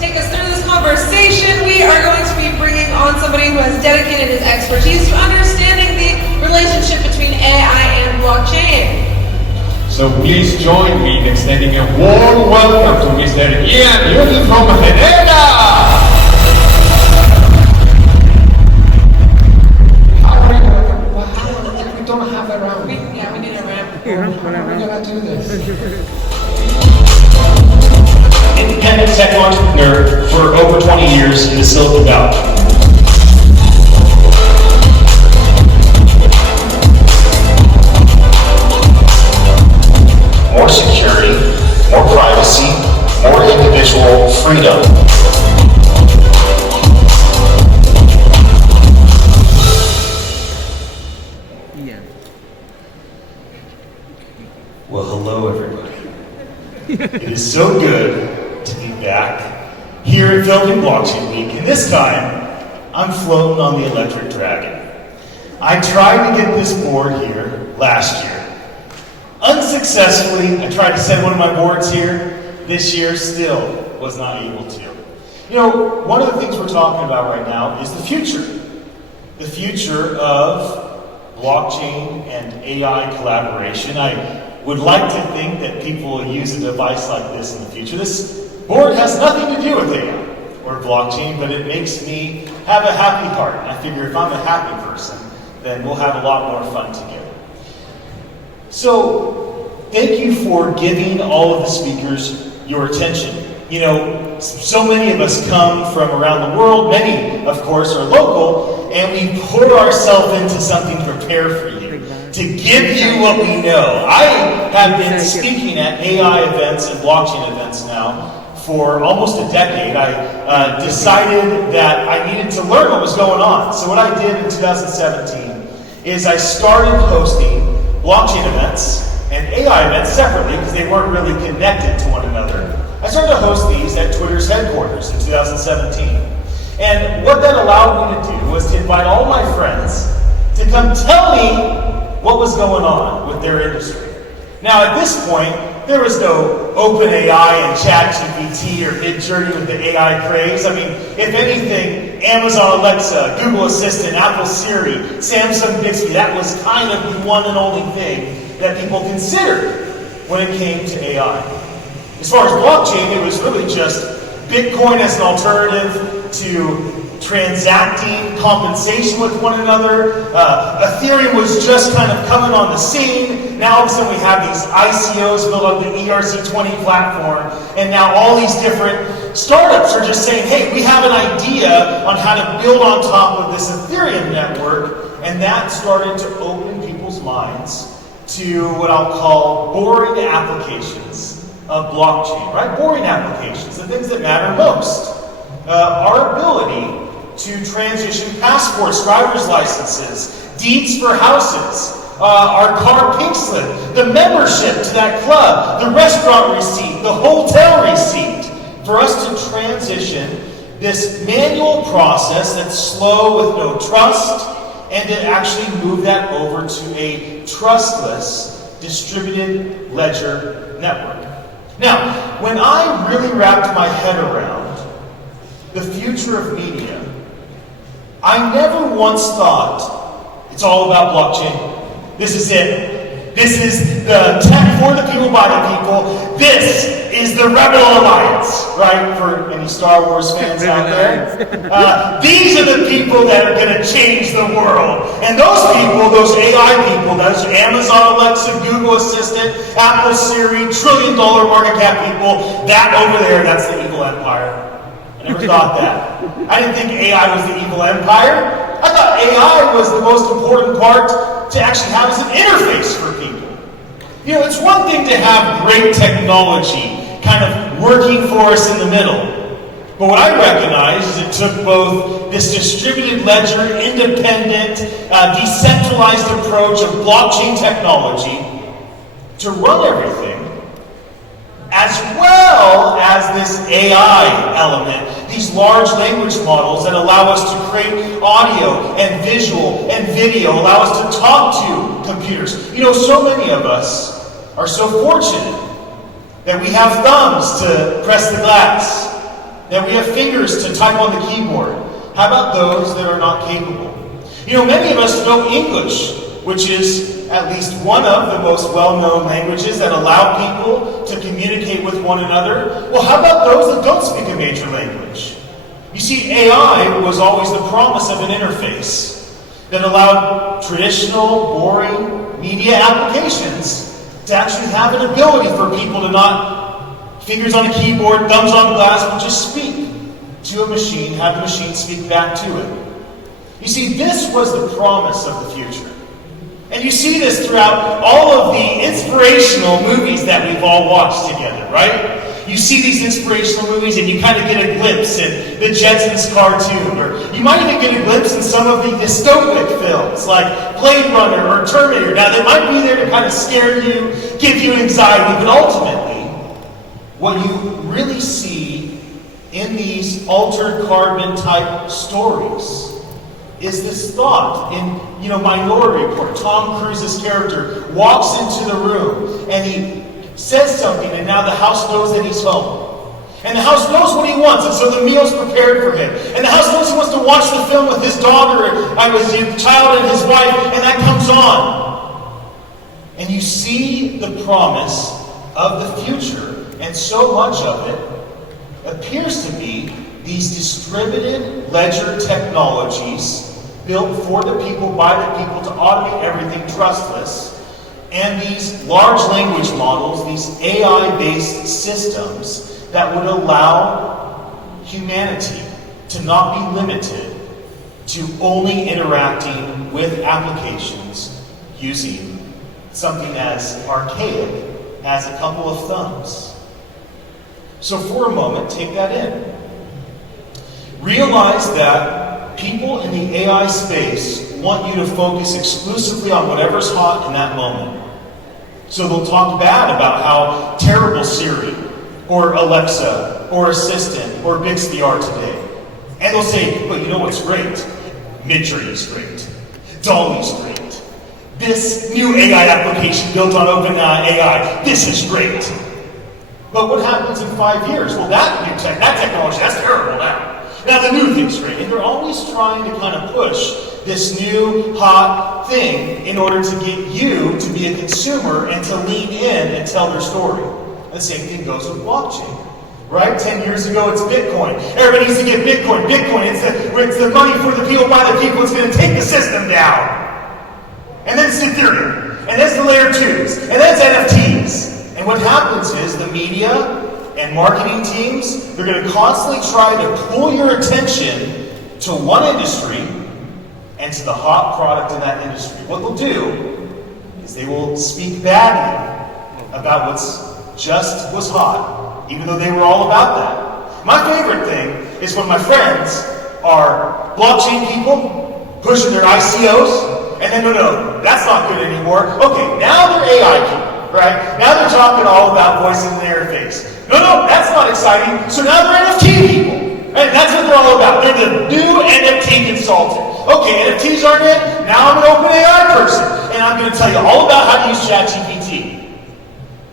take us through this conversation, we are going to be bringing on somebody who has dedicated his expertise to understanding the relationship between AI and blockchain. So please join me in extending a warm welcome to Mr. Ian Utile from Manila. We don't have a ramp. We need a ramp. How are we gonna do this? Independent tech entrepreneur for over 20 years in the Silicon Valley. More security, more privacy, more individual freedom. Well, hello everybody. It is so good to be back here at Philippine Blockchain Week, and this time I'm floating on the Electric Dragon. I tried to get this board here last year. Unsuccessfully, I tried to set one of my boards here. This year, still was not able to. You know, one of the things we're talking about right now is the future. The future of blockchain and AI collaboration. I would like to think that people will use a device like this in the future. This board has nothing to do with AI or blockchain, but it makes me have a happy heart. And I figure if I'm a happy person, then we'll have a lot more fun together. So, thank you for giving all of the speakers your attention. You know, so many of us come from around the world, many, of course, are local, and we pour ourselves into something to prepare for you, to give you what we know. I have been speaking at AI events and blockchain events now for almost a decade. I decided that I needed to learn what was going on. So what I did in 2017 is I started hosting blockchain events and AI events separately because they weren't really connected to one another. I started to host these at Twitter's headquarters in 2017. And what that allowed me to do was to invite all my friends to come tell me what was going on with their industry. Now at this point, there was no OpenAI and ChatGPT or Midjourney with the AI craze. I mean, if anything, Amazon Alexa, Google Assistant, Apple Siri, Samsung Bixby, that was kind of the one and only thing that people considered when it came to AI. As far as blockchain, it was really just Bitcoin as an alternative to transacting compensation with one another. Ethereum was just kind of coming on the scene. Now all of a sudden we have these ICOs built on the ERC20 platform, and now all these different startups are just saying, hey, we have an idea on how to build on top of this Ethereum network, and that started to open people's minds to what I'll call boring applications of blockchain, right? Boring applications, the things that matter most. Our ability to transition passports, driver's licenses, deeds for houses, our car pink slip, the membership to that club, the restaurant receipt, the hotel receipt, for us to transition this manual process that's slow with no trust, and to actually move that over to a trustless distributed ledger network. Now, when I really wrapped my head around the future of media, I never once thought it's all about blockchain. This is it. This is the tech for the people, by the people. This is the Rebel Alliance, right? For any Star Wars fans out there. These are the people that are going to change the world. And those people, those AI people, those Amazon Alexa, Google Assistant, Apple Siri, trillion-dollar market cap people, that over there, that's the evil empire. I never thought that. I didn't think AI was the evil empire. I thought AI was the most important part to actually have as an interface for people. You know, it's one thing to have great technology kind of working for us in the middle. But what I recognize is it took both this distributed ledger, independent, decentralized approach of blockchain technology to run everything, as well as this AI element, these large language models that allow us to create audio and visual and video, allow us to talk to computers. You know, so many of us are so fortunate that we have thumbs to press the glass. That we have fingers to type on the keyboard. How about those that are not capable? You know, many of us know English, which is at least one of the most well-known languages that allow people to communicate with one another. Well, how about those that don't speak a major language? You see, AI was always the promise of an interface that allowed traditional, boring media applications to actually have an ability for people to not fingers on a keyboard, thumbs on glass, but just speak to a machine, have the machine speak back to it. You see, this was the promise of the future. And you see this throughout all of the inspirational movies that we've all watched together, right? You see these inspirational movies and you kind of get a glimpse in the Jetsons cartoon, or you might even get a glimpse in some of the dystopic films like Blade Runner or Terminator. Now, they might be there to kind of scare you, give you anxiety, but ultimately, what you really see in these altered carbon type stories is this thought in, Minority Report. Tom Cruise's character walks into the room and he says something, and now the house knows that he's home. And the house knows what he wants, and so the meal's prepared for him. And the house knows he wants to watch the film with his daughter, with his child and his wife, and that comes on. And you see the promise of the future, and so much of it appears to be these distributed ledger technologies built for the people, by the people, to automate everything trustless. And these large language models, these AI-based systems that would allow humanity to not be limited to only interacting with applications using something as archaic as a couple of thumbs. So for a moment, take that in. Realize that people in the AI space want you to focus exclusively on whatever's hot in that moment. So they'll talk bad about how terrible Siri, or Alexa, or Assistant, or Bixby are today. And they'll say, but you know what's great? Midjourney is great. DALL-E's great. This new AI application built on OpenAI, this is great. But what happens in 5 years? Well, that technology, that's terrible now. Now the new thing's great. And they're always trying to kind of push this new hot thing in order to get you to be a consumer and to lean in and tell their story. The same thing goes with blockchain. Right? 10 years ago, it's Bitcoin. Everybody needs to get Bitcoin. Bitcoin, it's the money for the people, by the people. It's going to take the system down. And then it's Ethereum. And that's the layer 2s. And that's NFTs. And what happens is the media and marketing teams, they're going to constantly try to pull your attention to one industry and to the hot product in that industry. What they'll do is they will speak badly about what's just was hot, even though they were all about that. My favorite thing is when my friends are blockchain people pushing their ICOs, and then no, that's not good anymore. Okay, now they're AI people, right? Now they're talking all about voice in the interface. No, that's not exciting. So now they're NFT people. And that's what they're all about. They're the new NFT consultant. Okay, NFTs aren't it. Now I'm an OpenAI person. And I'm going to tell you all about how to use ChatGPT.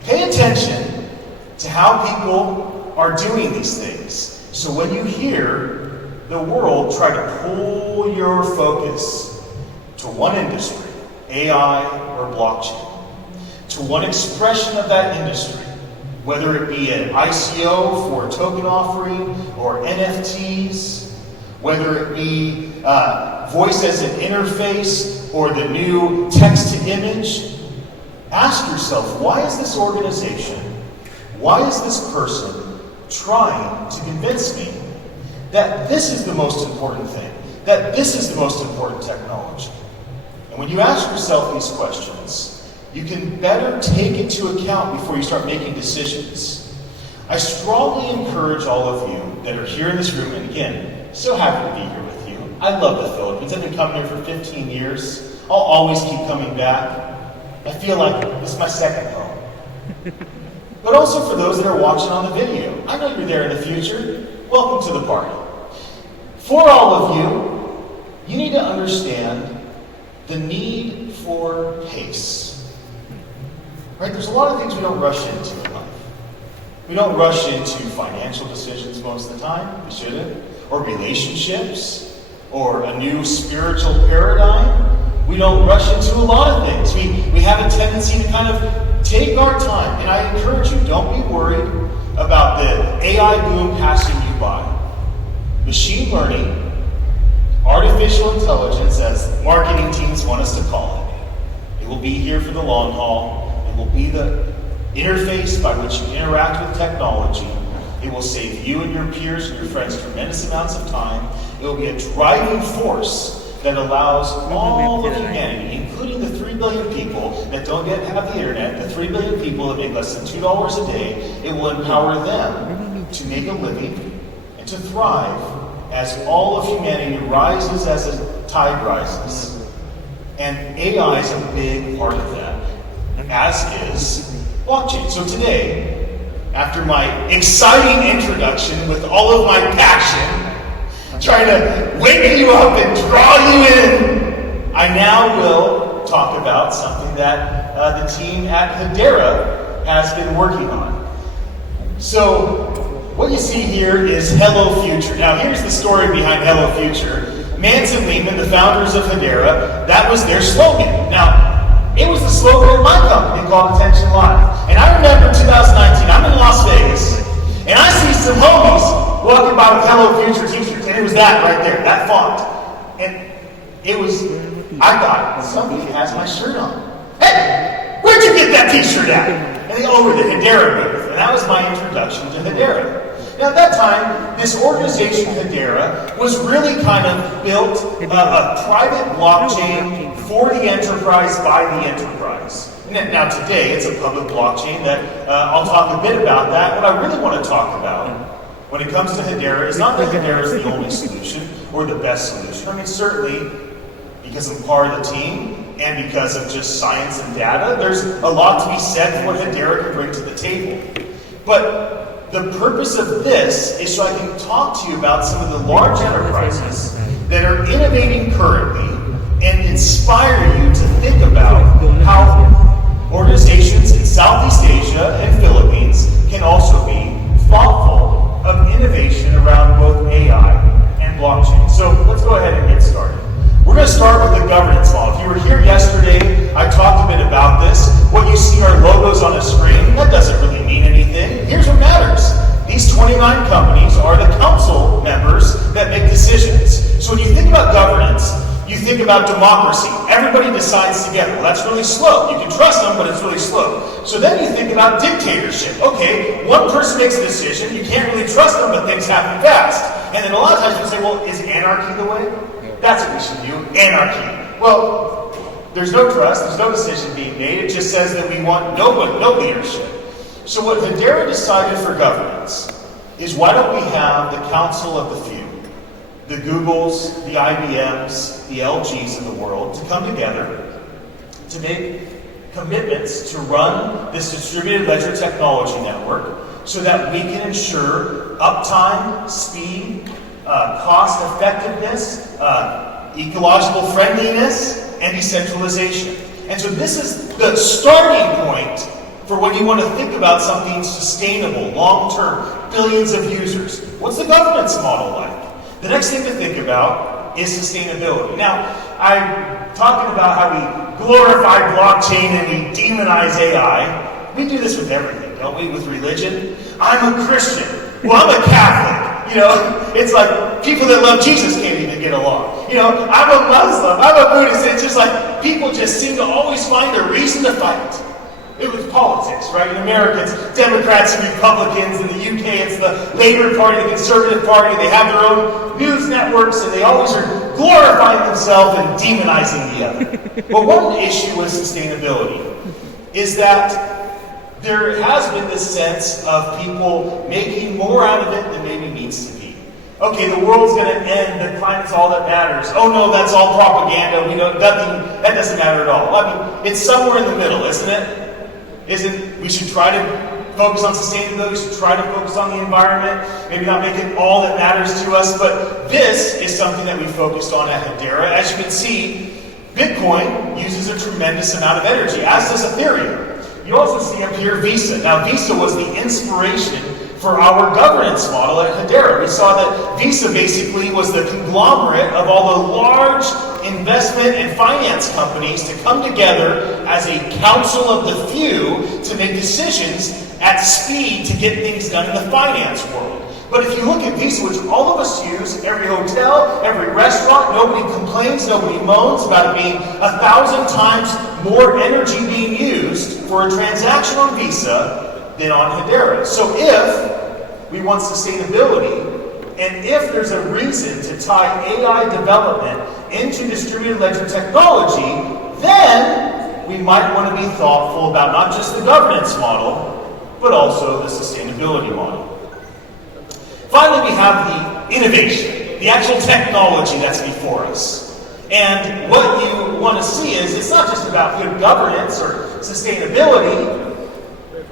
Pay attention to how people are doing these things. So when you hear the world try to pull your focus to one industry, AI or blockchain, to one expression of that industry, whether it be an ICO for a token offering or NFTs, whether it be voice as an interface or the new text-to-image, ask yourself, why is this organization, why is this person trying to convince me that this is the most important thing, that this is the most important technology? And when you ask yourself these questions, you can better take into account before you start making decisions. I strongly encourage all of you that are here in this room, and again, so happy to be here with you. I love the Philippines. I've been coming here for 15 years. I'll always keep coming back. I feel like this is my second home. But also for those that are watching on the video, I know you're there in the future. Welcome to the party. For all of you, you need to understand the need for pace. Right? There's a lot of things we don't rush into in life. We don't rush into financial decisions most of the time. We shouldn't. Or relationships. Or a new spiritual paradigm. We don't rush into a lot of things. We have a tendency to kind of take our time. And I encourage you, don't be worried about the AI boom passing you by. Machine learning, artificial intelligence, as marketing teams want us to call it. It will be here for the long haul. It will be the interface by which you interact with technology. It will save you and your peers and your friends tremendous amounts of time. It will be a driving force that allows all of humanity, including the 3 billion people that don't yet have the internet, the 3 billion people that make less than $2 a day, it will empower them to make a living and to thrive as all of humanity rises as the tide rises. And AI is a big part of that, as is blockchain. So today, after my exciting introduction with all of my passion, trying to wake you up and draw you in, I now will talk about something that the team at Hedera has been working on. So, what you see here is Hello Future. Now, here's the story behind Hello Future. Mance and Lehman, the founders of Hedera, that was their slogan. Now, it was the slogan of my company called Attention Live. And I remember 2019, I'm in Las Vegas, and I see some homies walking by with Hello Future t-shirts, and it was that right there, that font. And it was, I thought, somebody has my shirt on. Hey, where'd you get that t-shirt at? And they over the Hedera booth. And that was my introduction to Hedera. Now at that time, this organization, Hedera, was really kind of built a private blockchain for the enterprise by the enterprise. Now today, it's a public blockchain that I'll talk a bit about that. What I really want to talk about when it comes to Hedera is not that Hedera is the only solution or the best solution. I mean, certainly, because I'm part of the team and because of just science and data, there's a lot to be said for what Hedera can bring to the table. But the purpose of this is so I can talk to you about some of the large enterprises that are innovating currently and inspire you to think about how organizations in Southeast Asia and Philippines can also be thoughtful of innovation around both AI and blockchain. So let's go ahead and get started. We're going to start with the governance law. If you were here yesterday, I talked a bit about this. What you see are logos on a screen. That doesn't really mean anything. Here's what matters. These 29 companies are the council members that make decisions. So when you think about governance, you think about democracy. Everybody decides together. Well, that's really slow. You can trust them, but it's really slow. So then you think about dictatorship. Okay, one person makes a decision. You can't really trust them, but things happen fast. And then a lot of times people say, well, is anarchy the way? That's what we should do, anarchy. Well, there's no trust. There's no decision being made. It just says that we want no leadership. So what Hedera decided for governance is why don't we have the council of the few? The Googles, the IBMs, the LGs of the world to come together to make commitments to run this distributed ledger technology network so that we can ensure uptime, speed, cost effectiveness, ecological friendliness, and decentralization. And so this is the starting point for when you want to think about something sustainable, long-term, billions of users. What's the governance model like? The next thing to think about is sustainability. Now, I'm talking about how we glorify blockchain and we demonize AI. We do this with everything, don't we? With religion. I'm a Christian. Well, I'm a Catholic. You know, it's like people that love Jesus can't even get along. You know, I'm a Muslim. I'm a Buddhist. It's just like people just seem to always find a reason to fight. It was politics, right? In America, it's Democrats and Republicans. In the UK, it's the Labour Party, the Conservative Party. They have their own news networks, and they always are glorifying themselves and demonizing the other. But one issue with sustainability is that there has been this sense of people making more out of it than maybe needs to be. Okay, the world's going to end, the climate's all that matters. Oh no, that's all propaganda. We know nothing, that doesn't matter at all. I mean, it's somewhere in the middle, isn't it? We should try to focus on sustainability, we should try to focus on the environment, maybe not make it all that matters to us, but this is something that we focused on at Hedera. As you can see, Bitcoin uses a tremendous amount of energy, as does Ethereum. You also see up here Visa. Now, Visa was the inspiration for our governance model at Hedera. We saw that Visa basically was the conglomerate of all the large investment and finance companies to come together as a council of the few to make decisions at speed to get things done in the finance world. But if you look at Visa, which all of us use, every hotel, every restaurant, nobody complains, nobody moans about it being 1,000 times more energy being used for a transaction on Visa than on Hedera. So if we want sustainability, and if there's a reason to tie AI development into distributed ledger technology, then we might want to be thoughtful about not just the governance model, but also the sustainability model. Finally, we have the innovation, the actual technology that's before us. And what you want to see is it's not just about good governance or sustainability.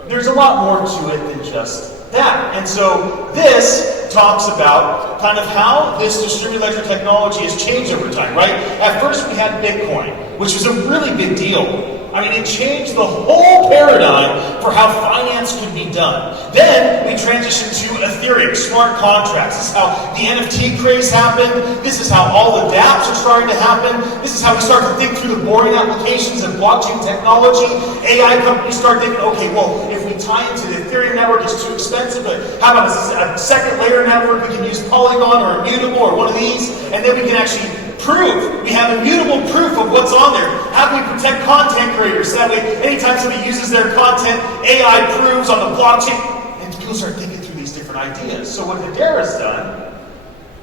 There's a lot more to it than just that. And so this talks about kind of how this distributed ledger technology has changed over time, right? At first we had Bitcoin, which was a really big deal. I mean, it changed the whole paradigm for how finance could be done. Then we transitioned to Ethereum, smart contracts. This is how the NFT craze happened. This is how all the dApps are starting to happen. This is how we start to think through the boring applications of blockchain technology. AI companies start thinking, okay, well, if we tie into the Ethereum network, it's too expensive, but how about a second layer network? We can use Polygon or Immutable or one of these, and then we can actually prove. We have immutable proof of what's on there. How do we protect content creators? So that way, anytime somebody uses their content, AI proves on the blockchain. And people start thinking through these different ideas. So what Hedera's done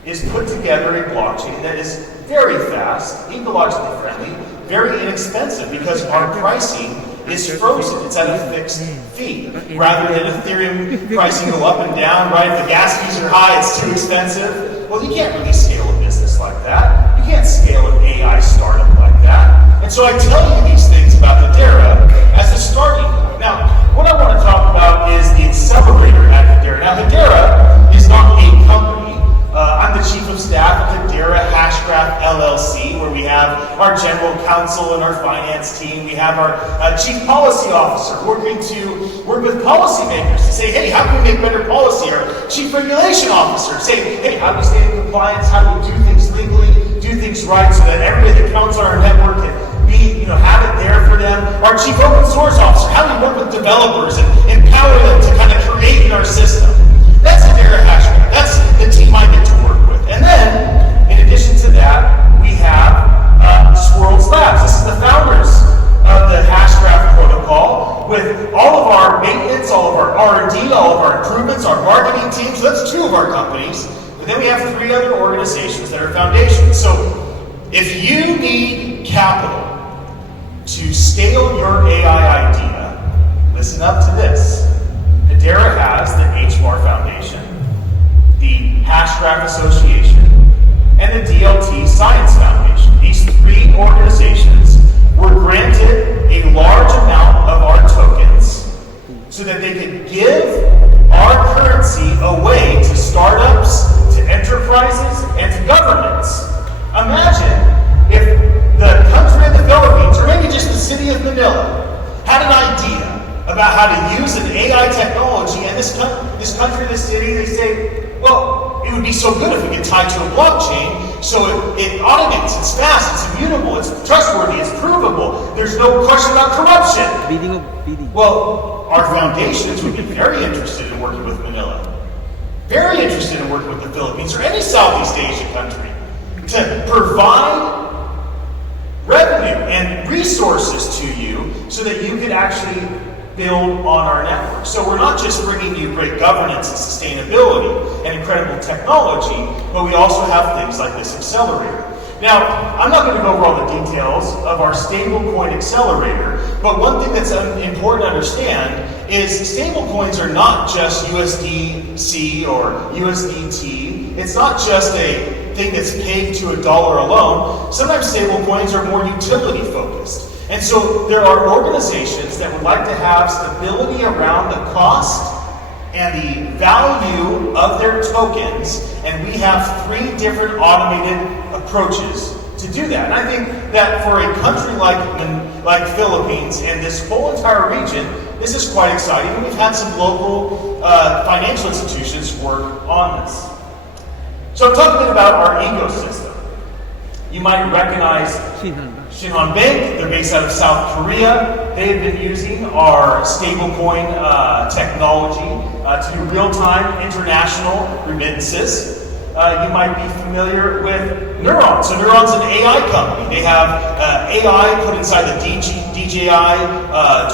is put together a blockchain that is very fast, ecologically friendly, very inexpensive because our pricing is frozen. It's at a fixed fee. Rather than Ethereum pricing go up and down, right? If the gas fees are high, it's too expensive. Well, you can't really scale a business like that. You can't scale an AI startup like that. And so I tell you these things about Hedera as a starting point. Now, what I want to talk about is the accelerator at Hedera. Now, Hedera is not a company. I'm the chief of staff at Hedera Hashgraph LLC, where we have our general counsel and our finance team. We have our chief policy officer working to work with policymakers to say, hey, how can we make better policy? Our chief regulation officer saying, hey, how do we stay in compliance? How do we do things legally, do things right so that everybody that counts on our network can be, have it there for them. Our chief open source officer, how do we work with developers and empower them to kind of create in our system? That's Hedera Hashgraph. That's the team I get to work with. And then, in addition to that, we have Swirls Labs. This is the founders of the Hashgraph protocol with all of our maintenance, all of our R&D, all of our improvements, our marketing teams. So that's 2 of our companies. But then we have 3 other organizations that are foundations. So if you need capital to scale your AI idea, listen up to this. Hedera has the HBAR Foundation, the Hashgraph Association, and the DLT Science Foundation. These 3 organizations were granted a large amount of our tokens so that they could give our currency away to startups, to enterprises, and to governments. Imagine if the country of the Philippines, or maybe just the city of Manila, had an idea about how to use an AI technology, and this country, this city, they say, well, it would be so good if we could tie to a blockchain, so it automates, it's fast, it's immutable, it's trustworthy, it's provable, there's no question about corruption. Well, our foundations would be very interested in working with Manila, very interested in working with the Philippines, or any Southeast Asian country, to provide revenue and resources to you so that you could actually build on our network. So we're not just bringing you great governance and sustainability and incredible technology, but we also have things like this accelerator. Now, I'm not going to go over all the details of our stablecoin accelerator, but one thing that's important to understand is stablecoins are not just USDC or USDT. It's not just a thing that's pegged to $1 alone. Sometimes stablecoins are more utility focused. And so there are organizations that would like to have stability around the cost and the value of their tokens, and we have 3 different automated approaches to do that. And I think that for a country like Philippines and this whole entire region, This is quite exciting, and we've had some local financial institutions work on this. So I'm talking a bit about our ecosystem. You might recognize Shinhan Bank. They're based out of South Korea. They have been using our stablecoin technology to do real-time international remittances. You might be familiar with Neuron. So Neuron's an AI company. They have AI put inside the DJI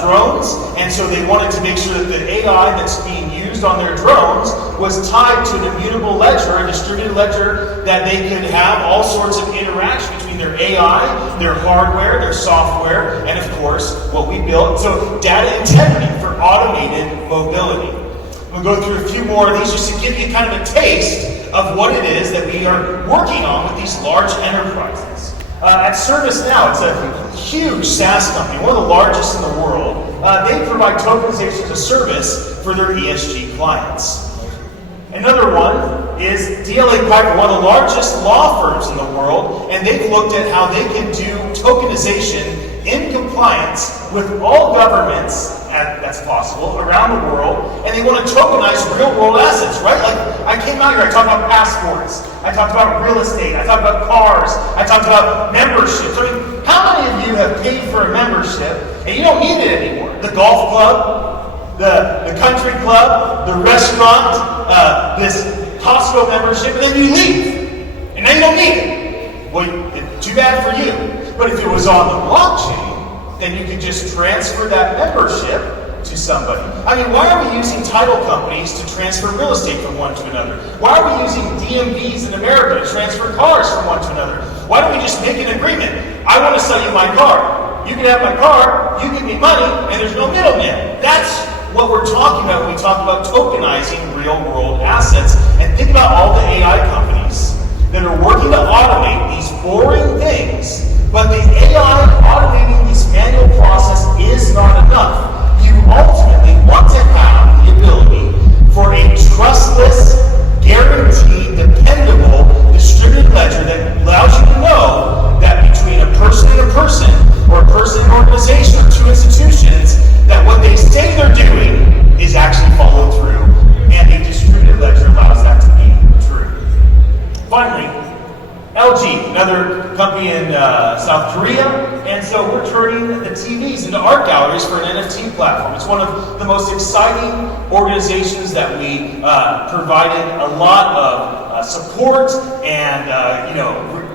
drones, and so they wanted to make sure that the AI that's being used on their drones was tied to an immutable ledger, a distributed ledger, that they could have all sorts of interaction between their AI, their hardware, their software, and of course, what we built. So data integrity for automated mobility. We'll go through a few more of these just to give you kind of a taste of what it is that we are working on with these large enterprises. At ServiceNow, it's a huge SaaS company, one of the largest in the world. They provide tokenization as a service for their ESG clients. Another one is DLA Piper, one of the largest law firms in the world, and they've looked at how they can do tokenization in compliance with all governments that's possible around the world, and they want to tokenize real-world assets, right? Like, I came out here, I talked about passports, I talked about real estate, I talked about cars, I talked about memberships. I mean, how many of you have paid for a membership and you don't need it anymore? The golf club, the country club, the restaurant, this hospital membership, and then you leave, and now you don't need it. Well, too bad for you. But if it was on the blockchain, then you could just transfer that membership to somebody. I mean, why are we using title companies to transfer real estate from one to another? Why are we using DMVs in America to transfer cars from one to another? Why don't we just make an agreement? I want to sell you my car. You can have my car, you give me money, and there's no middleman. That's what we're talking about when we talk about tokenizing real-world assets. And think about all the AI companies that are working to automate these boring things. But the AI automating this manual process is not enough. You ultimately want to have the ability for a trustless, guaranteed, dependable, distributed ledger that allows you to know that between a person and a person, or a person and an organization, or two institutions, that what they say they're doing is actually followed through, and a distributed ledger allows that to be true. Finally, LG, another company in South Korea, and so we're turning the TVs into art galleries for an NFT platform. It's one of the most exciting organizations that we provided a lot of support and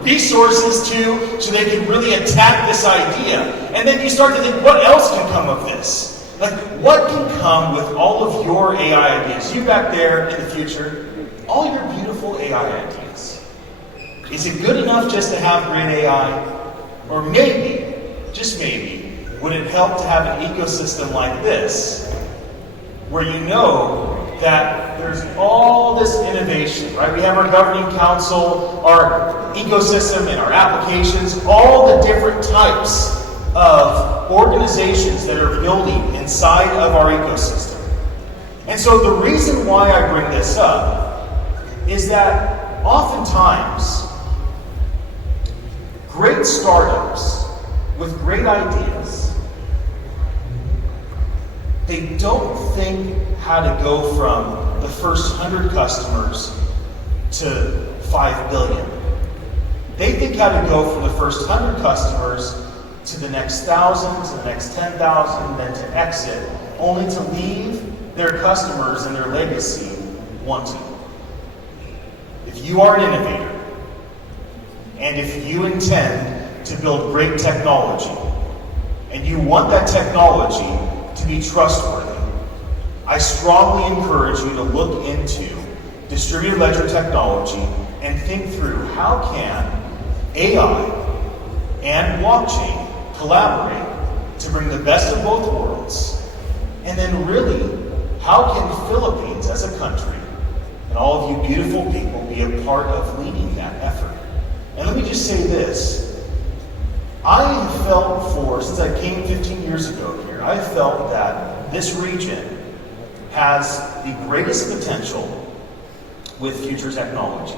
resources to, so they can really attack this idea. And then you start to think, what else can come of this? Like, what can come with all of your AI ideas? You back there in the future, all your beautiful AI ideas. Is it good enough just to have great AI? Or maybe, just maybe, would it help to have an ecosystem like this, where you know that there's all this innovation, right? We have our governing council, our ecosystem, and our applications, all the different types of organizations that are building inside of our ecosystem. And so the reason why I bring this up is that oftentimes, great startups with great ideas, they don't think how to go from the first 100 customers to 5 billion. They think how to go from the first 100 customers to the next 1,000, to the next 10,000, then to exit, only to leave their customers and their legacy wanting. If you are an innovator, and if you intend to build great technology, and you want that technology to be trustworthy, I strongly encourage you to look into distributed ledger technology and think through how can AI and blockchain collaborate to bring the best of both worlds, and then really, how can the Philippines as a country and all of you beautiful people be a part of leading that effort? And let me just say this. I felt since I came 15 years ago here, I felt that this region has the greatest potential with future technology.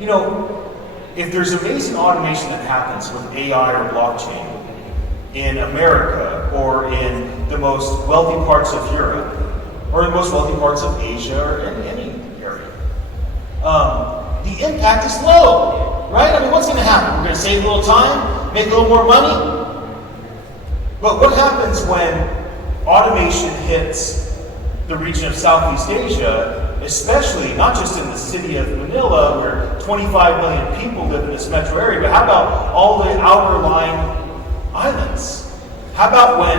You know, if there's amazing automation that happens with AI or blockchain, in America or in the most wealthy parts of Europe or the most wealthy parts of Asia or in any area. The impact is low, right? I mean, what's going to happen? We're going to save a little time, make a little more money. But what happens when automation hits the region of Southeast Asia, especially not just in the city of Manila, where 25 million people live in this metro area, but how about all the outer lying islands? How about when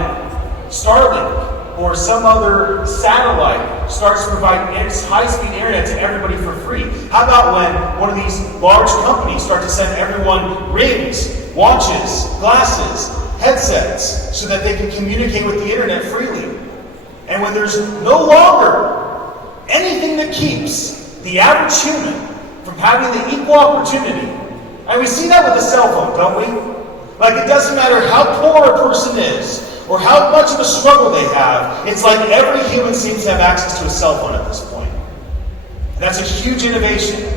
Starlink or some other satellite starts to provide high-speed internet to everybody for free? How about when one of these large companies start to send everyone rings, watches, glasses, headsets, so that they can communicate with the internet freely? And when there's no longer anything that keeps the average human from having the equal opportunity, and we see that with a cell phone, don't we? Like, it doesn't matter how poor a person is, or how much of a struggle they have, it's like every human seems to have access to a cell phone at this point. And that's a huge innovation.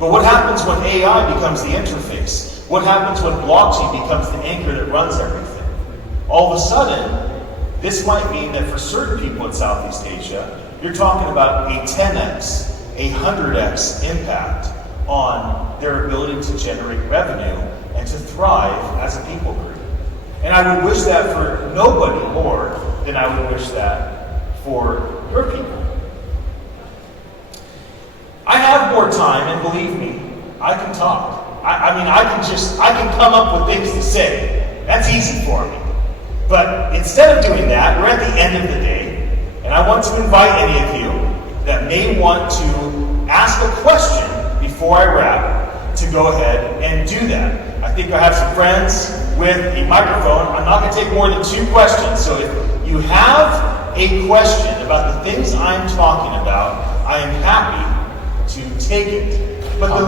But what happens when AI becomes the interface? What happens when blockchain becomes the anchor that runs everything? All of a sudden, this might mean that for certain people in Southeast Asia, you're talking about a 10x, a 100x impact on their ability to generate revenue and to thrive as a people group. And I would wish that for nobody more than I would wish that for your people. I have more time, and believe me, I can talk. I can come up with things to say. That's easy for me. But instead of doing that, we're at the end of the day, and I want to invite any of you that may want to ask a question before I wrap to go ahead and do that. I think I have some friends with a microphone. I'm not going to take more than 2 questions. So if you have a question about the things I'm talking about, I am happy to take it. But the